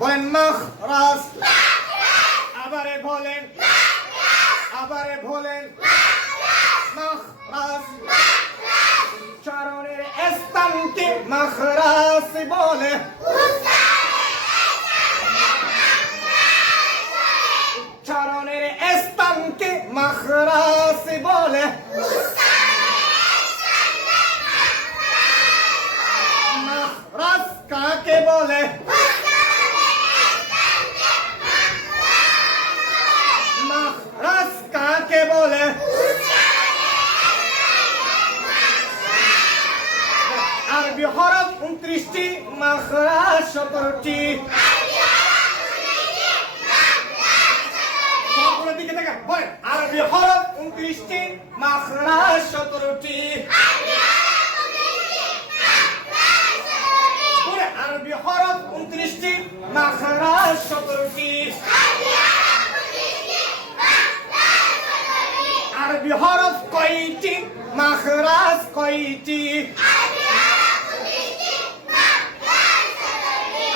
বলেন মাখরাজ। আবারে বলেন, আবারে বলেন মাখরাজ। উচ্চারণের স্থানকে মাখরাজ বলে। উচ্চারণের স্থানকে মাখরাজ বলে। মাখরাজ কাকে বলে? মাখরাজ কাকে বলে? আরবি হরফ 29টি, মাখরাজ 17টি। দিকে দেখেন, বলেন আরবি হরফ 29টি, মাখরাজ 17টি। আরবি হরফ 29টি, মাখরাজ 17টি। আরবি হরফ কয়টি? মাখরাজ কয়টি?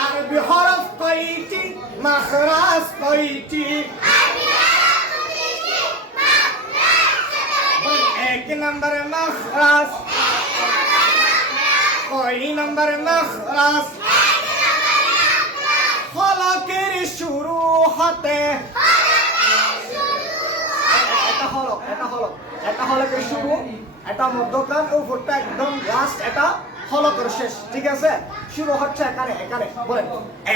আরবি হরফ কয়টি? মাখরাজ কয়টি? এক নম্বরে মাখরাজ। কয় নম্বরে মাখরাজ? হলকের শুরু হতে। এটা হলক, এটা হলক, এটা হলকের শুরু, এটা মধ্যখান, উপরটা একদম লাস্ট, এটা হলকের শেষ। ঠিক আছে, শুরু হচ্ছে এখানে, এখানে। বলেন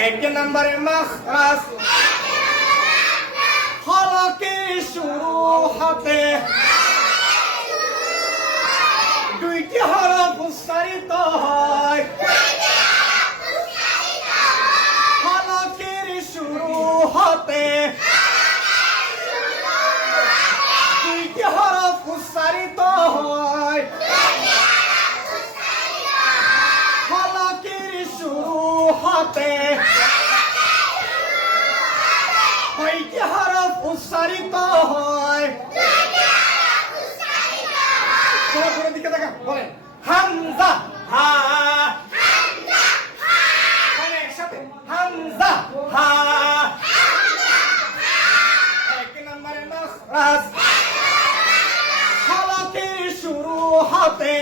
এক নম্বরে মাখরাজ। হলকের শুরু হতে দুইটি হরফ উচ্চারিত হয়। হলকের শুরু হতে দুইটি হরফ উচ্চারিত হয়। হলকের শুরু হতে কয়টি হরফ উচ্চারিত হয়? দিকে দেখা, বলেন হামজা হা। একসাথে হামজা হা। এক নম্বরে মাখরাজ। হলকের শুরু হতে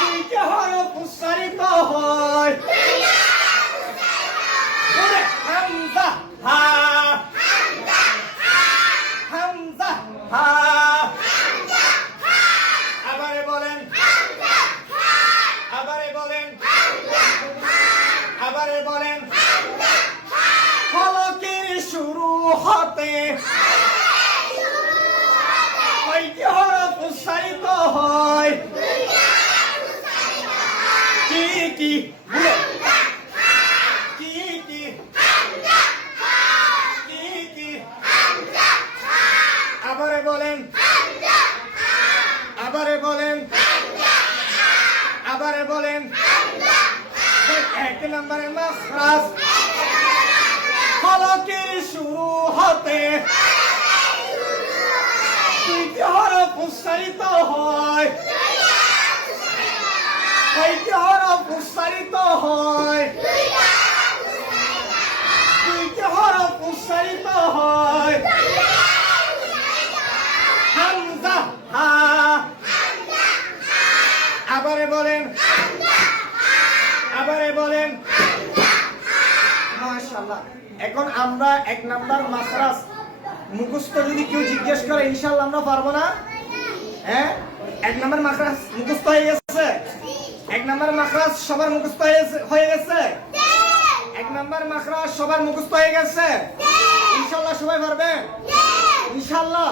দুইটি হরফ উচ্চারিত হয়। হামজা হা। হামজা হা। আবারে বলেন, আবারে বলেন, আবারে বলেন। হলকের শুরু হতে কয়টি হরফ উচ্চারিত হয়? কি কি? কি কি? কি কি? আবারে বলেন, আবারে বলেন, আবারে বলেন। এক নম্বরে মাখরাজ। হলকের শুরু হতে দুইটি হরফ উচ্চারিত হয়। কয়টি হরফ উচ্চারিত হয়? দুইটি হরফ উচ্চারিত হয়। হামজা হা। আবারে বলেন, আবারে বলেন। মাশাআল্লাহ। এখন আমরা এক নাম্বার মাখরাজ মুখস্থ যদি কেউ জিজ্ঞেস করে, ইনশাআল্লাহ আমরা পারবো না? হ্যাঁ, এক নাম্বার মাখরাজ মুখস্থ হয়ে গেছে? এক নাম্বার মাখরাজ সবার মুখস্থ হয়ে গেছে? এক নাম্বার মাখরাজ সবার মুখস্থ হয়ে গেছে? ইনশাআল্লাহ সবাই পারবে? ইনশাআল্লাহ।